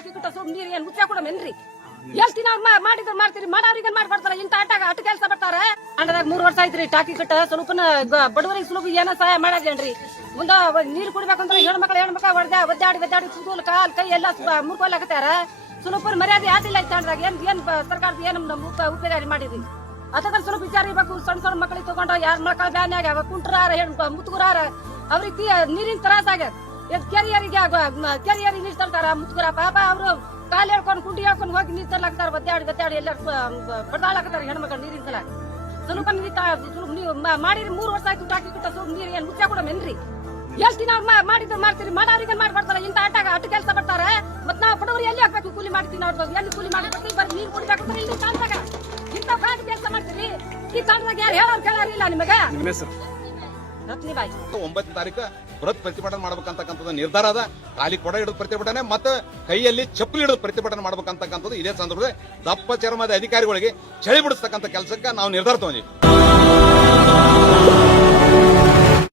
ಟಾಕಿ ಕಿಟ್ಟ ಸುಮ್ ನೀರ್ ಏನ್ ಮುಚ್ಚ ಕೊಡಮೇನ್ರಿ ಹೇಳ್ತೀನಿ ಅವ್ರು ಮಾಡಿದ್ರು ಮಾಡ್ತೀರಿ ಮಾಡೋರಿಗೆ ಮಾಡ್ಕೊಡ್ತಾರ ಇಂತ ಅಟ್ಟು ಕೆಲಸ ಬರ್ತಾರೆ ಅಂಡದಾಗ 3 ವರ್ಷ ಆಯ್ತ್ರಿ ಟಾಕಿ ಕಿಟ್ಟ ಸ್ವಲ್ಪ ಬಡವರಿಗೆ ಸುಲಭ ಏನೋ ಸಹಾಯ ಮಾಡಾದ್ಲೇನ್ರಿ ಮುಂದ ನೀರ್ ಕುಡಿಬೇಕಂದ್ರೆ ಹೆಣ್ಮಕ್ಳು ಒದ್ದಾಡಿ ಕೂದಲು ಕಾಲ್ ಕೈ ಎಲ್ಲ ಮುರ್ಕೊಲ್ಲಕತ್ತಾರ ಸುಲಭ ಮರ್ಯಾದೆ ಯಾದಿಲ್ಲ ಐತೆ ಅಂಡ್ರಾಗ ಏನ್ ಸರ್ಕಾರದ ಏನ್ ಉಪಯೋಗ ಮಾಡಿದ್ರಿ ಅದಕ್ಕ ಸ್ವಲ್ಪ ವಿಚಾರ ಇರ್ಬೇಕು ಸಣ್ಣ ಮಕ್ಳಿಗೆ ತಗೊಂಡ ಯಾರ ಮಕ್ಕಳ ಬ್ಯಾನ್ ಆಗ್ಯಾವ ಕುಂಟ್ರಾರ ಮುತ್ಗುರಾರ ಅವ್ರಿಗೆ ನೀರಿನ ತ್ರಾಸ ಆಗ್ಯದ ಕೆರಿಯರಿಗೆ ನೀರ್ ತರ್ತಾರ ಮುತ್ಗುರ ಪಾಪ ಅವ್ರು ಕಾಲ್ ಹೇಳ್ಕೊಂಡು ಕುಂಡಿ ಹೇಳ್ಕೊಂಡು ಹೋಗಿ ನೀರ್ ತರ್ಲಾಕ್ತಾರ ಒದ್ದಾಡಿ ಎಲ್ಲ ಬಡ್ದಾಳಕತ್ತಾರ ಹೆಣ್ಮಕ್ಳು ನೀರಿನ ಸಲ ಸ್ವಲ್ಪ ನೀವು ಮಾಡಿರಿ 3 ವರ್ಷ ಆಯ್ತು ಟಾಕಿ ಕಿಟ್ಟ ಸ್ವಲ್ಪ ನೀರ್ ಏನ್ ಮುಚ್ಚ ಕೊಡಮೇನ್ರಿ ಹೇಳ್ತೀನಿ ಅವ್ರು ಮಾಡಿದ್ರು ಮಾಡ್ತೀರಿ ಮಾಡೋರಿಗೆ ಮಾಡ್ಕೊಡ್ತಾರ ಇಂತ ಅಟ್ಟು ಕೆಲಸ ಬರ್ತಾರೆ ಮತ್ ನಾವು ಬಡವರಿಗೆ ಎಲ್ಲಿ ಹಾಕ್ಬೇಕು ಕೂಲಿ ಮಾಡ್ತೀವಿ ನಾವು ಎಲ್ಲಿ ಕೂಲಿ ಮಾಡಿ ಬರ್ತೀವಿ ಬರೀ ನೀರ್ ಕುಡಿಬೇಕಂದ್ರೆ ಇಲ್ಲಿ ಕಾಣ್ದಾಗ ಇಂತ ಕಾಂತ ಕೆಲಸ ಮಾಡ್ತೀರಿ ಈ ಕಾಣ್ದಾಗ ಯಾರು ಹೇಳೋರು ಕೇಳಾರಿಲ್ಲ ನಿಮಗ ರತ್ನಿಬಾಯಿ 9ನೇ ತಾರೀಕು ಬೃಹತ್ ಪ್ರತಿಭಟನೆ ಮಾಡ್ಬೇಕಂತಕ್ಕಂಥದ್ದು ನಿರ್ಧಾರ ಅದ ಖಾಲಿ ಕೊಡ ಹಿಡಿದು ಪ್ರತಿಭಟನೆ ಮತ್ತೆ ಕೈಯಲ್ಲಿ ಚಪ್ಪಲಿ ಹಿಡಿದು ಪ್ರತಿಭಟನೆ ಮಾಡ್ಬೇಕಂತಕ್ಕಂಥದ್ದು ಇದೇ ಸಂದರ್ಭದಲ್ಲಿ ದಪ್ಪ ಚರ್ಮದ ಅಧಿಕಾರಿಗಳಿಗೆ ಚಳಿ ಬಿಡಿಸ್ತಕ್ಕಂಥ ಕೆಲಸಕ್ಕೆ ನಾವು ನಿರ್ಧಾರ ತಗೊಂಡಿವಿ.